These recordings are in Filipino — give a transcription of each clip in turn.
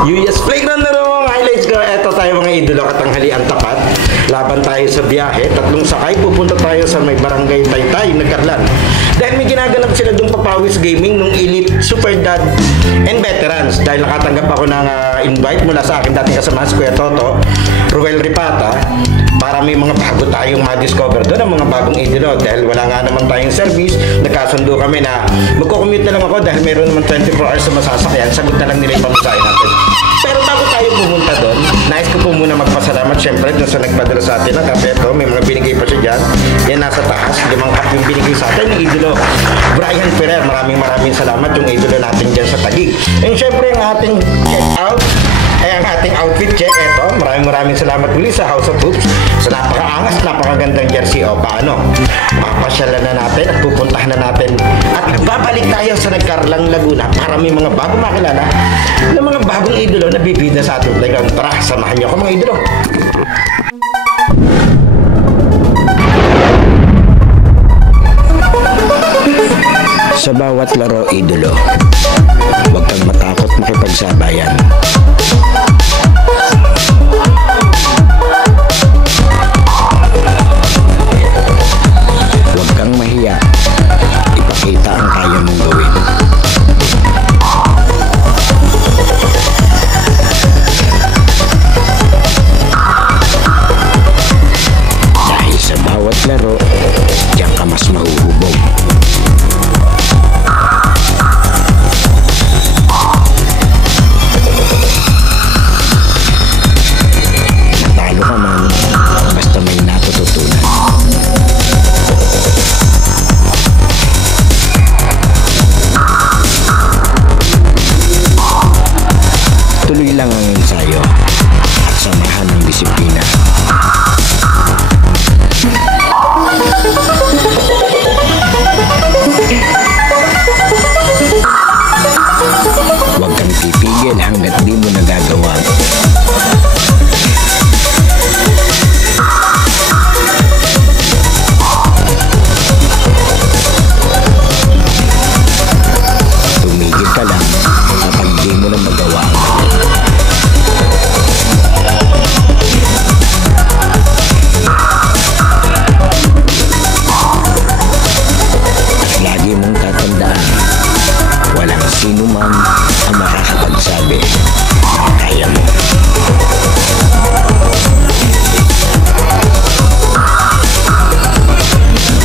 US Playground na mga highlights ko. Eto tayo mga idolo, katanghalian tapat. Laban tayo sa biyahe. Tatlong sakay. Pupunta tayo sa may barangay Taytay, Nagkarlan. Dahil may ginaganap sila doon Papawis Gaming nung Elite Super Dad and Veterans. Dahil nakatanggap ako ng invite mula sa akin dating kasama si Kuya Toto, Ruel Ripata, para may mga bago tayong ma-discover doon, ang mga bagong idolo. Dahil wala nga naman tayong service, nagkasundo kami na magko-commute na lang ako dahil meron naman 24 hours sa masasakyan. Sagot na lang nila yung pamasahe natin. Pero bago tayo pumunta doon, nais ko po muna magpasalamat syempre doon sa nagpadala sa atin ng kape. Ito, may mga binigay pa siya dyan. Yan nasa taas, 5 cup yung binigay sa atin ng idolo Brian Ferrer. Maraming salamat yung idolo natin dyan sa Taguig. And syempre ang ating check out ay ang ating outfit check. Ito, maraming salamat muli sa House of Hoops sa napakaangas, napakagandang jersey. O paano? Papasyalan na natin at pupuntahan na natin at babalik tayo sa Nagkarlang, Laguna para may mga bagong makilala ng mga bagong idolo na bibida sa ating playground. Tara, samahan niyo ako mga idolo. Sa bawat laro, idolo, huwag kang matakot makipagsabayan. Huwag kang mahiya. Ipakita ang kaya mong gawin. Dahil sa bawat laro, diyan ka mas mahuhubog. Natalo ka man, basta may natututunan. Tuloy lang ang ensayo at samahan ng disiplina. Huwag kang pipigil hanggat di mo nagagawa. Tumigil ka lang kapag di mo na magawa. At lagi mong tatandaan, walang sino man ang makakapagsabi na kaya mo.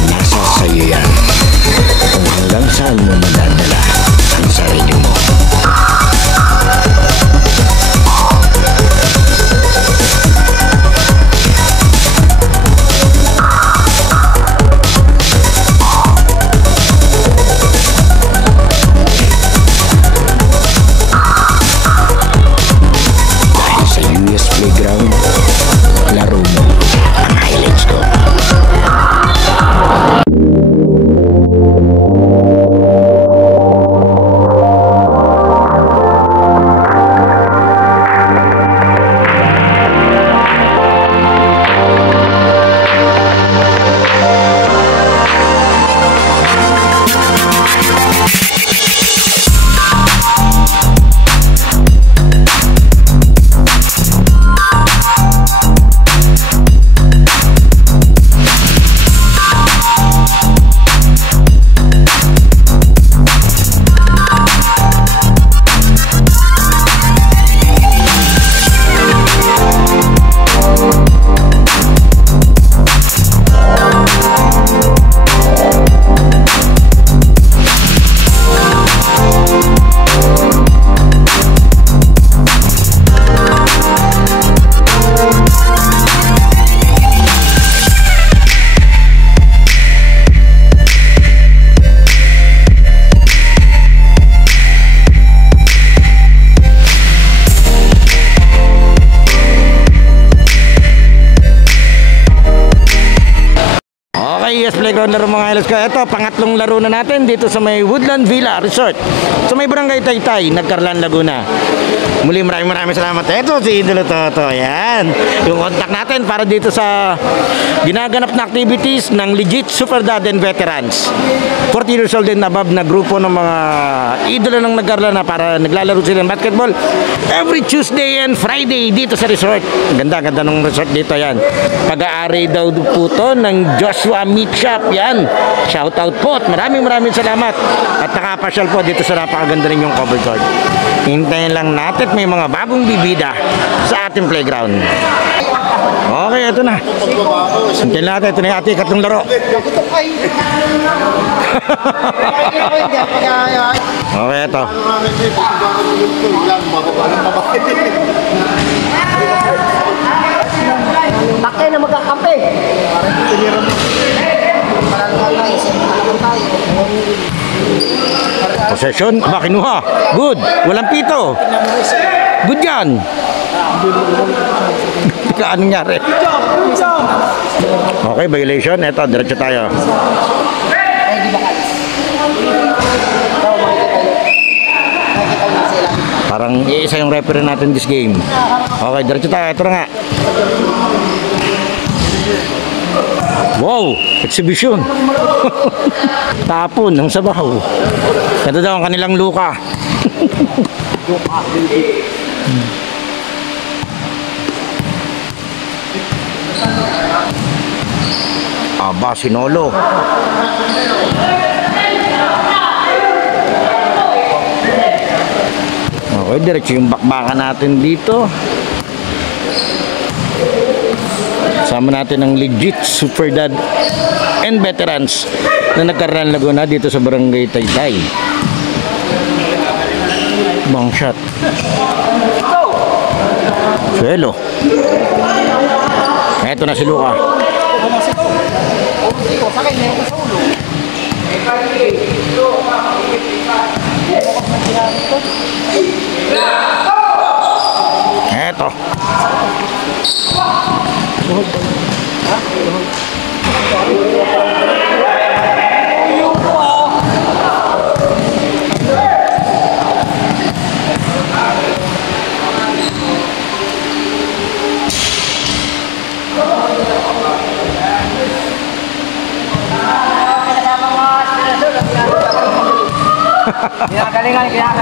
Nasa sayo yan kung hanggang saan mo madadala ang sarili mo. Dahil sa US Playground, laro mo ang highlights ko. Okay, yes, Playground laro mga highlights ko. Ito, pangatlong laro na natin dito sa may Woodland Villa Resort sa may barangay Taytay, Nagkarlan, Laguna. Muli maraming salamat. Ito si Idolo Toto. Yan. Yung contact natin para dito sa ginaganap na activities ng legit Super Dad and Veterans. 40 years old and above na grupo ng mga idolo ng Nagkarlan na para naglalaro sila ng basketball every Tuesday and Friday dito sa resort. Ganda ng resort dito yan. Pag-aari daw po to ng Joshua Meat Shop. Yan. Shout out po. Maraming salamat. At nakapasyal po dito sa napakaganda rin yung cover court. Hintayin lang natin may mga bagong bibida sa ating playground. Okay, ito na. Hintayin natin. Ito na yung ating katong laro. Okay, ito. Bakit na magkakampi? Possession, kinuha. Good. Walang pito. Good yan. Anong nangyari? Okay, violation. Ito, diretso tayo. Parang iisa yung referee natin this game. Okay, diretso tayo. Ito na nga. Wow, exhibition. Tapon ng sabaw. Ito daw ang kanilang luka. Aba, sinolo. Okay, diretso yung bakbakan natin dito. Sama natin ang legit Super Dad and Veterans na Nagkarlan Laguna dito sa Barangay Taytay. Bang shot. Suelo. Eto na si Luka. Eto. Kinagalingan.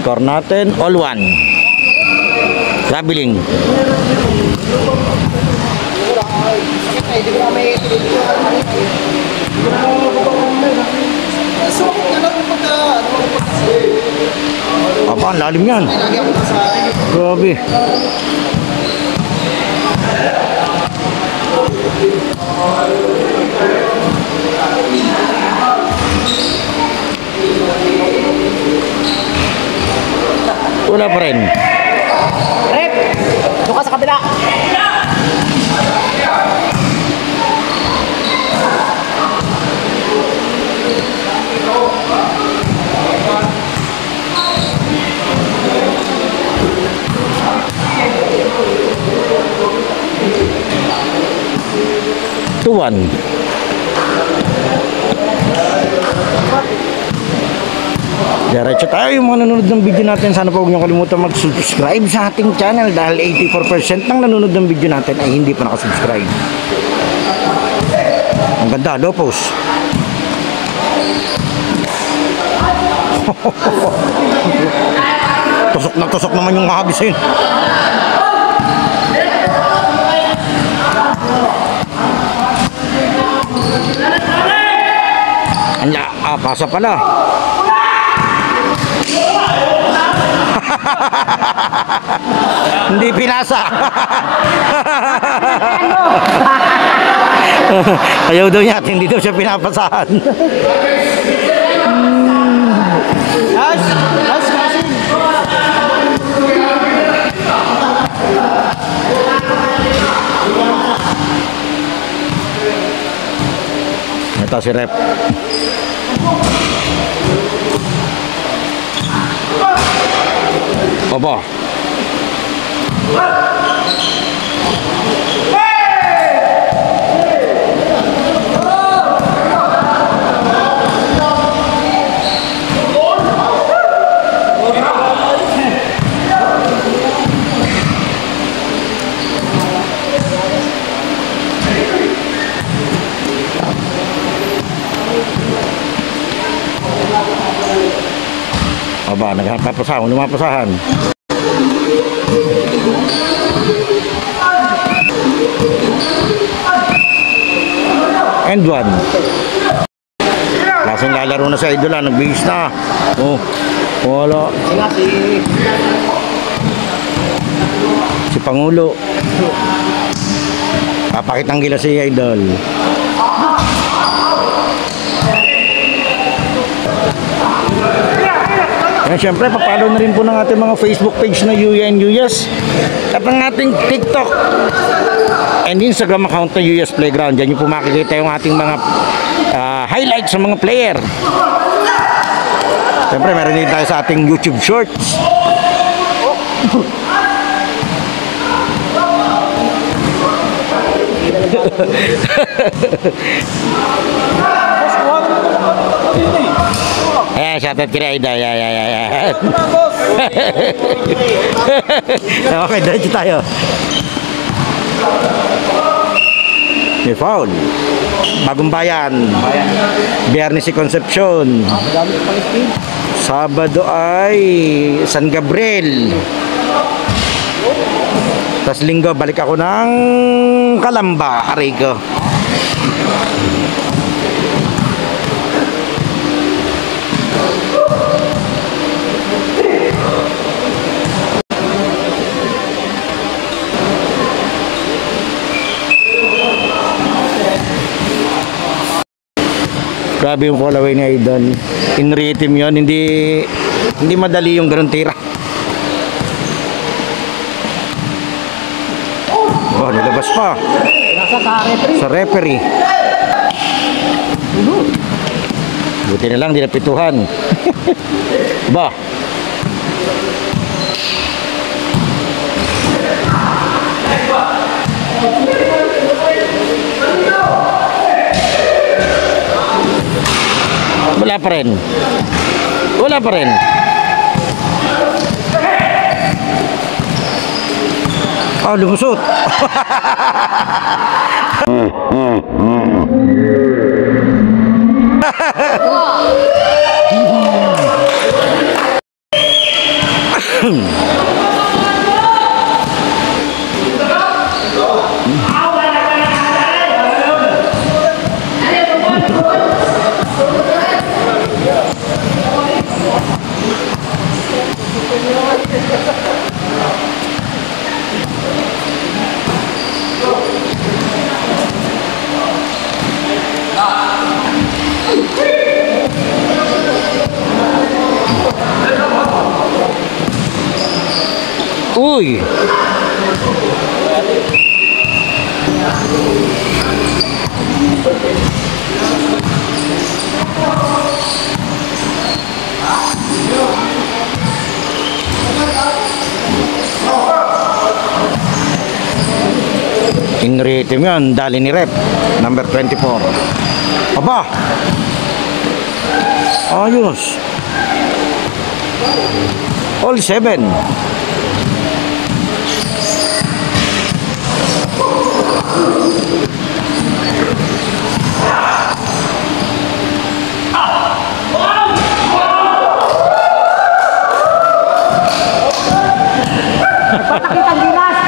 Score natin, all one. Traveling. Apa, ang lalim yan. Grabe. Wala pa rin. Rep! Doon ka sa kabila. Tuwan. Diretso tayo yung mga nanonood ng video natin. Sana po huwag niyo kalimutan mag-subscribe sa ating channel dahil 84% ng nanonood ng video natin ay hindi pa nakasubscribe. Ang ganda, low post. Tusok naman yung mahabisin. Pasa pala. Hindi pinasa. Ayaw daw niya at hindi daw siya pinapasahan. Ito si Rep. Opo. Aba, nagpapasahan, lumapasahan. And one. Lasang lalaro na sa Idol, nagbihis na. Oh, wala. Si Pangulo. Papakitang gila si Idol. Yan, syempre, papalo na rin po ng ating mga Facebook page na UNUS at ang ating TikTok and Instagram account na US Playground. Diyan nyo po makikita yung ating mga highlights sa mga player. Syempre, meron din tayo sa ating YouTube Shorts. Ayan, shoutout kina Ida. Ayan. Okay, diretso tayo. May foul. Bagong Bayan. Biyernes si Concepcion. Sabado ay San Gabriel. Tapos Linggo, balik ako ng Calamba, Arico. Grabe yung callaway ni Idol. In rhythm yun, hindi madali yung ganun tira. Oh, nilabas pa. Nasa sa referee. Sa referee. Buti na lang, di napituhan. Ba? Wala pa rin. Wala pa rin. Oh, lumusot. Uy. In rhythm yun, dali ni Rep, number 24. Aba! Ayos! All 7. Patakitang gilas.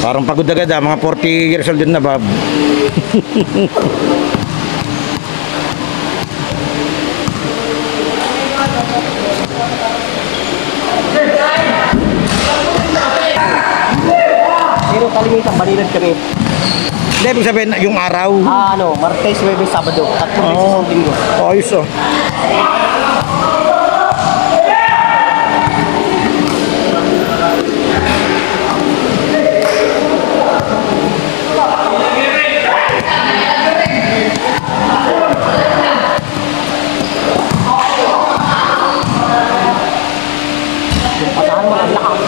Parang pagod agad mga 40 years old din na, Bob. Pero kalimitan, balinan kami. Hindi, ibig sabihin yung araw. Martes, Huwebes, Sabado. Tatlong beses Oo. sa linggo. Ayos oh. Pasahan mo ang lakas.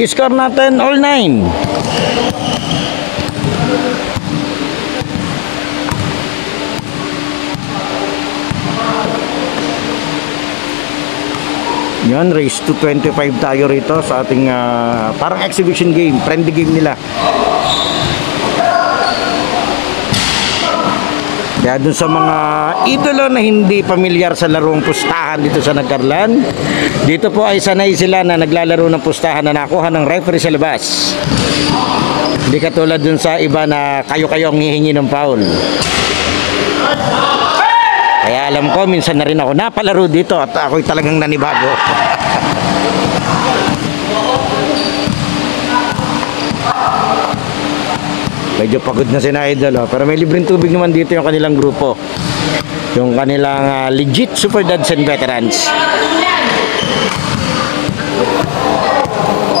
I-score natin all 9. Yan, race to 25 tayo rito sa ating parang exhibition game, friendly game nila. Kaya dun sa mga idolo na hindi pamilyar sa larong pustahan dito sa Nagcarlan, dito po ay sanay sila na naglalaro ng pustahan na nakuha ng referee sa labas. Hindi katulad dun sa iba na kayo-kayo ang hihingi ng foul. Kaya alam ko, minsan na rin ako napalaro dito at ako'y talagang nanibago. Medyo pagod na si Idol, pero may libreng tubig naman dito yung kanilang grupo. Yung kanilang legit Super Dads and Veterans.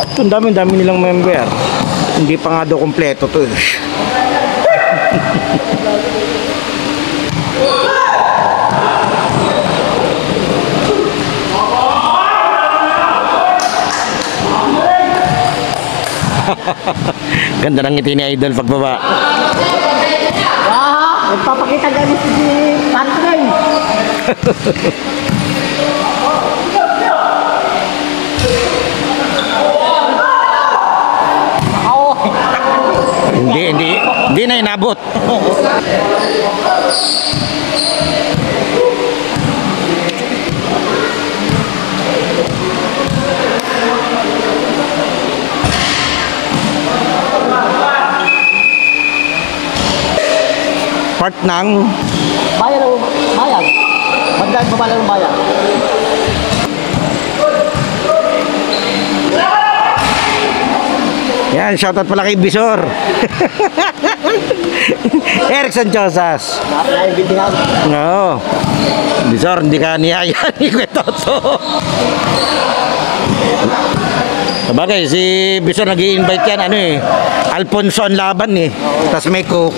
Ito, ang dami-dami nilang member. Hindi pa nga daw kompleto to. Ganda ng ngiti ni Idol pagbaba. Nagpapakita ganun si Patrick. Hindi na inabot. Part ng Bayan o bayan? Magdaan ba bayan ng bayan? yan, shoutout pala kay Bisor. Erickson Chosas. Naiintindihan. Oo. Bisor, hindi ka niyaya ni Kwetoto. Sabagay, si Bisor nag-i-invite yan, Alfonso ang laban tas may coke.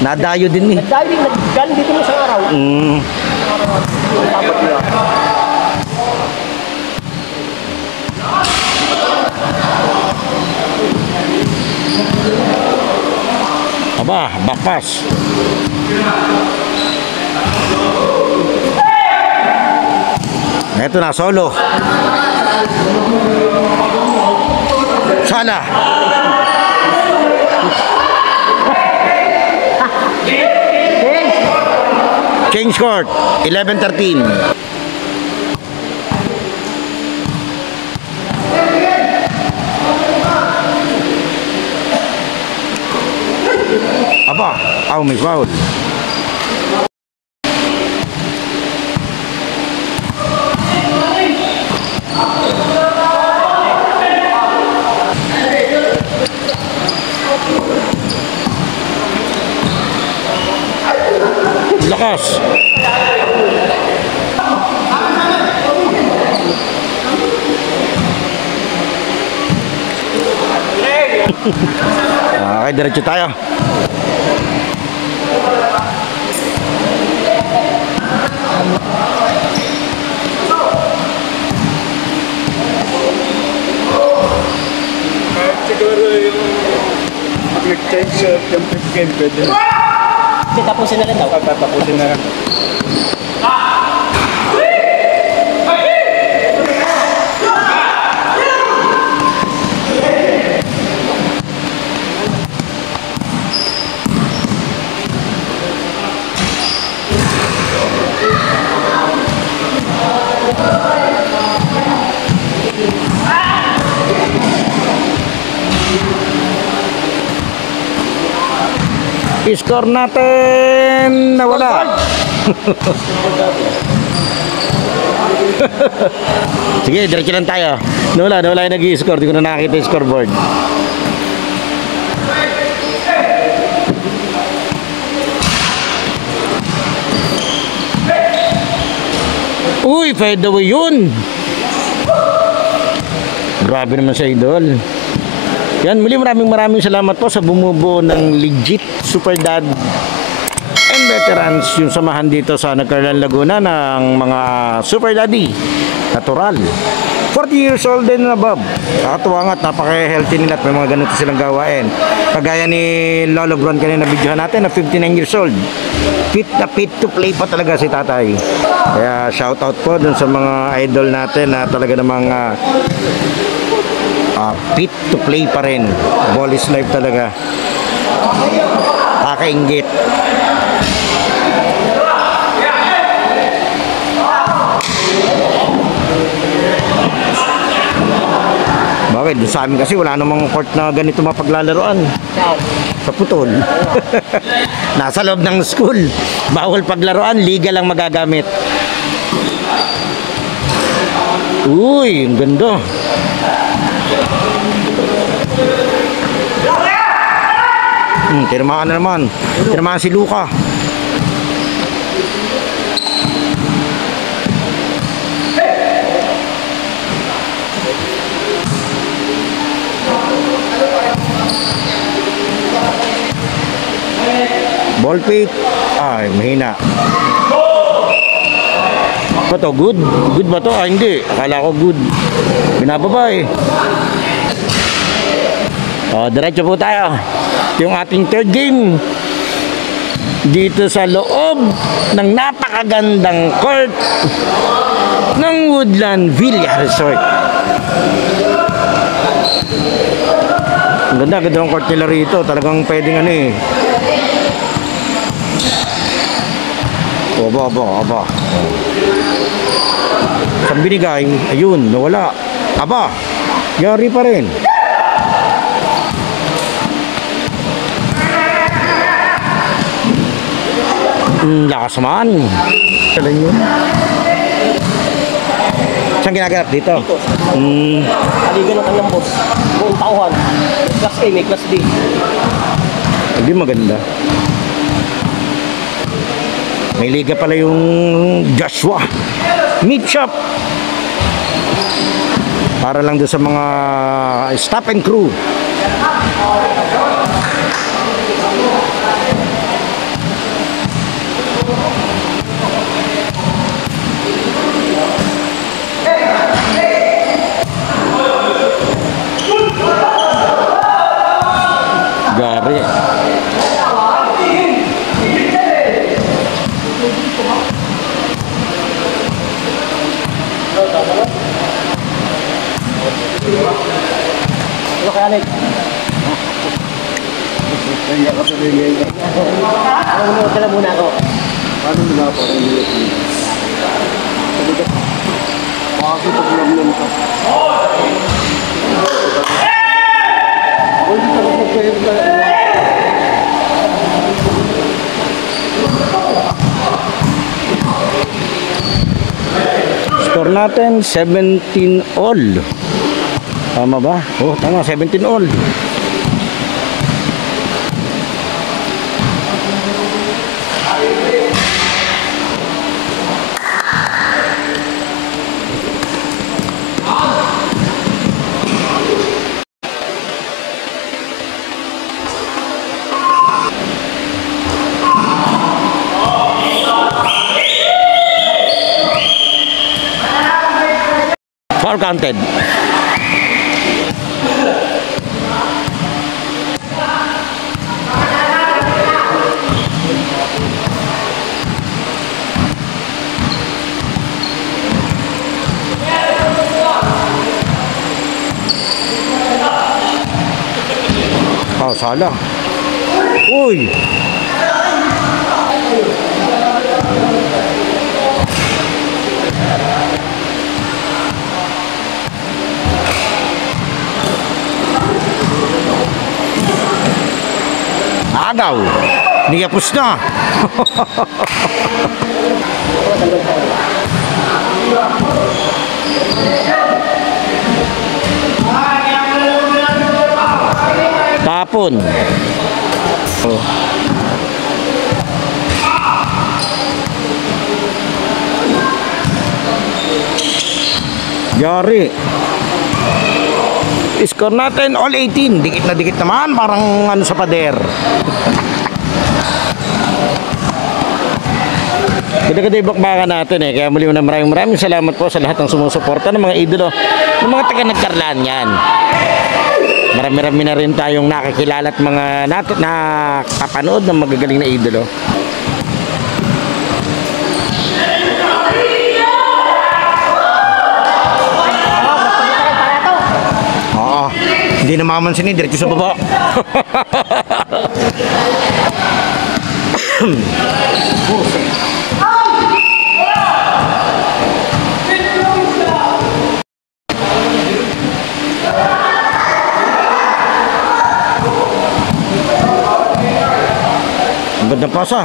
Nadayo din Nagdali, nagdali dito mo sa araw. Dapat niya. Aba, backpass. Ito na, solo. Sana. Change court, 11-13. Aba, may foul. Lakas. Okay, diretso tayo. Siguro yung mag-change yung 15 pwede. Kasi tapusin na rin daw. Tatapusin na lang. Score natin nawala. Sige, diretso lang tayo. Nawala yung nag-i-score. Di ko na nakita yung scoreboard. Uy, fade away yun. Grabe naman sa Idol. Yan, muli maraming salamat po sa bumubuo ng legit Super Dad and Veterans, yung samahan dito sa Nagcarlan, Laguna ng mga Super Daddy natural 40 years old and above. Nakatuwa nga at napaka-healthy nila at may mga ganito silang gawain. Kagaya ni Lolo Bron kanina videohan natin na 59 years old. Fit na fit to play pa talaga si tatay. Kaya shout out po dun sa mga idol natin na talaga namang fit to play pa rin. Ball is life talaga. Kakainggit. Bakit? Sa amin kasi wala namang court na ganito mapaglalaroan. Sa putol. Nasa loob ng school. Bawal paglaruan, liga lang magagamit. Uy, ang ganda. Tinamaan na naman. Tinamaan si Luka. Ball fake. Ay, mahina. Ba to? Good? Good ba to? Ah, hindi. Akala ko good. Binababa eh. Diretso po tayo. Yung ating third game. Dito sa loob ng napakagandang court ng Woodland Villa Resort. Ang ganda ng court nila rito. Talagang pwedeng ano eh. Aba. Saan binigay? Ayun, nawala. Aba, yari pa rin. Lakas man. Saan yun? Saan ginaganap dito? Aligan ng kanyang boss. Buong tauhan. Class A, may class B. Hindi maganda. May liga pala yung Joshua Meat Shop. Para lang doon sa mga staff and crew. Gari. Ano kaya, Alex? Kaya ka sa ringay ka. Ano ka muna ako? Paano nila pa rin nila? Sabi ka, makakita ko lang lang ka. Ako hindi ka magkakayo ka. Score natin 17 all. Tama ba? Oh, tama, 17 all. Foul counted. Oh, sala. Uy. Agaw. Niyapos na. Tapon. Oh. Yari. Score natin all 18. Dikit na dikit naman. Parang ano sa pader. Ganda-ganda yung bakbakan natin eh. Kaya muli na maraming salamat po sa lahat ng sumusuporta ng mga idolo, ng mga taga Nagkarlan yan. Marami-rami na rin tayong nakakilala at mga nakapanood ng magagaling na idolo. Oo, hindi na mamansin eh, diretso sa baba. Ang ganda pasa.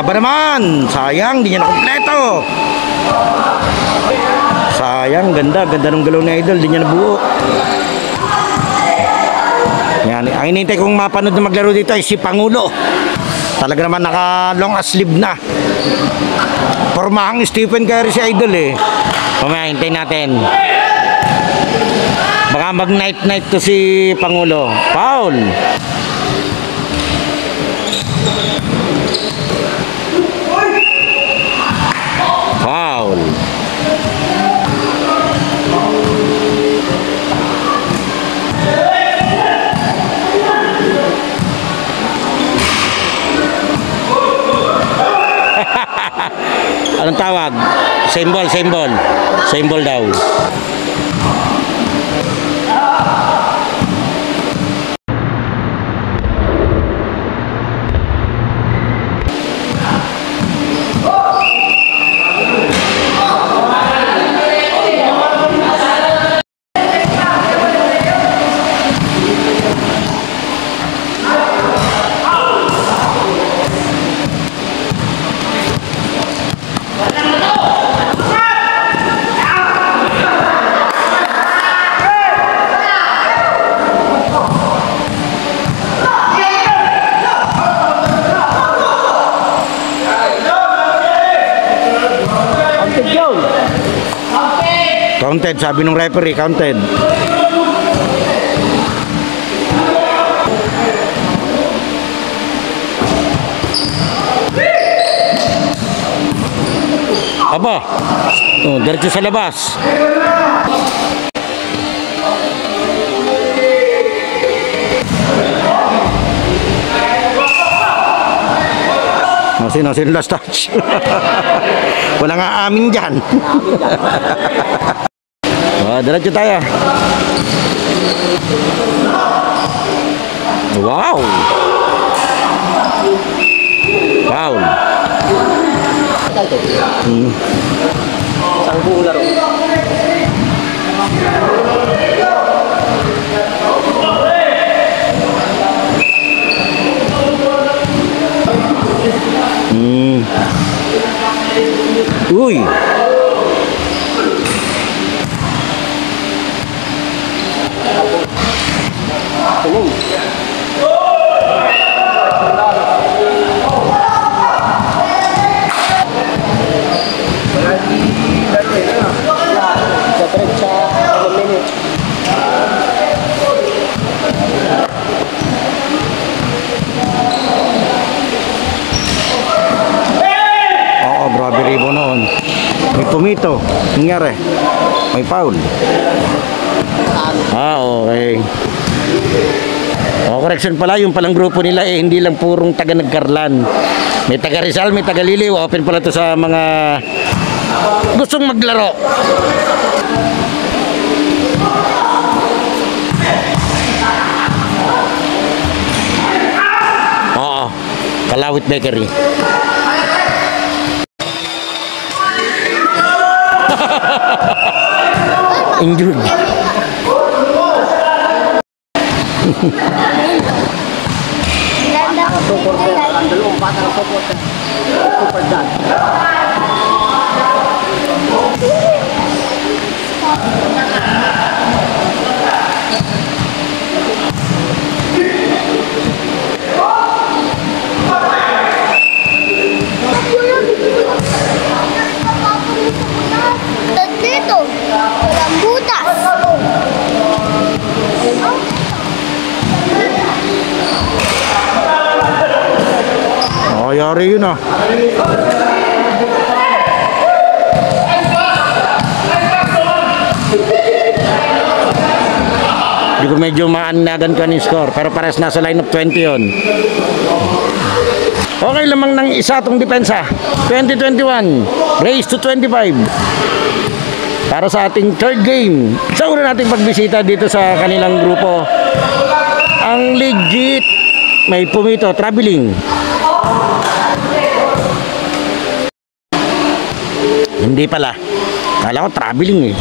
Aba naman, sayang, di niya na kompleto. Sayang, ganda ng galaw ni Idol, di niya nabuo. Yan, ang inintay kong mapanood na maglaro dito ay si Pangulo. Talaga naman naka long sleeve na. Pormahang Stephen Curry si Idol eh. Mamaya, hintayin natin. Baka mag night to si Pangulo. Foul. Foul. Anong tawag? Same ball daw. Counted, sabi ng referee, counted. Aba, oh, diretso sa labas. Sino last touch? Wala nga amin dyan. Diretso tayo. Wow. Foul. Isang buong laro. Uy. Grabe ribo noon. May pumito. Nangyari. May foul. Okay. Correction pala. Yung palang grupo nila hindi lang purong taga Nagkarlan. May taga Rizal, may taga Liliw. Open pala to sa mga gustong maglaro. Kalawit Bakery. Injured. Dito, walang butas. Yari yun ah. Hindi ko medyo maanagan ka ni score, pero pares nasa line of 20 yun. Okay, lamang ng isa tong depensa. 20-21, race to 25. Para sa ating third game. Sa una nating pagbisita dito sa kanilang grupo, ang legit may pumito, traveling. Hindi pala. Kala ko traveling eh.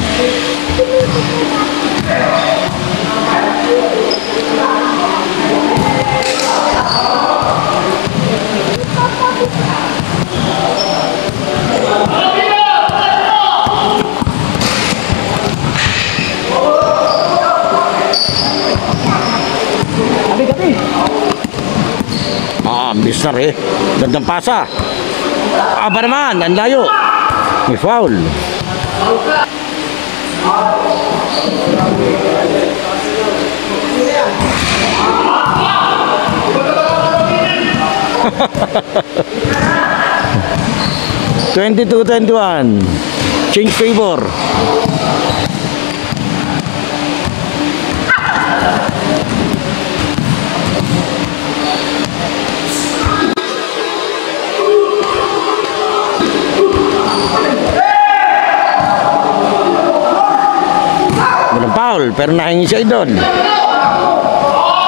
Ambis na rin. Gandang pasa. Aba naman, ang layo. May foul. (22-21) change favor. Foul, pero nahingi siya doon.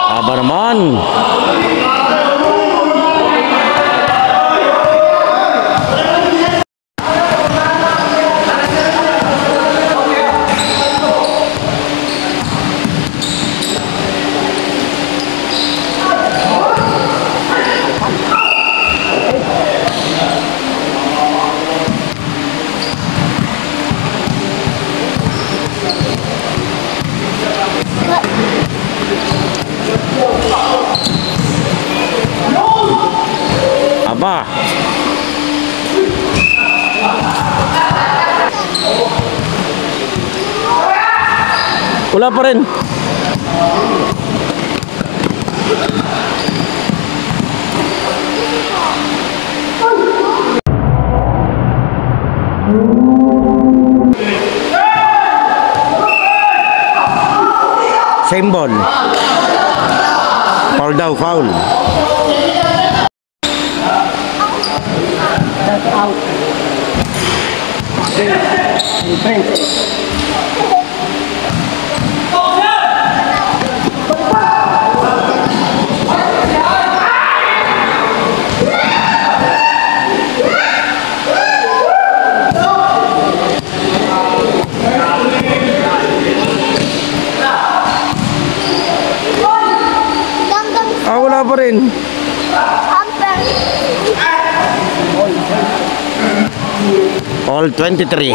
Aba naman. Aba. Wala pa rin. Same ball. Foul daw, foul. That's out. Defense. Wala pa rin. All 23.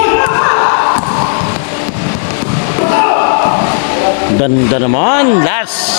Ganda naman. Last.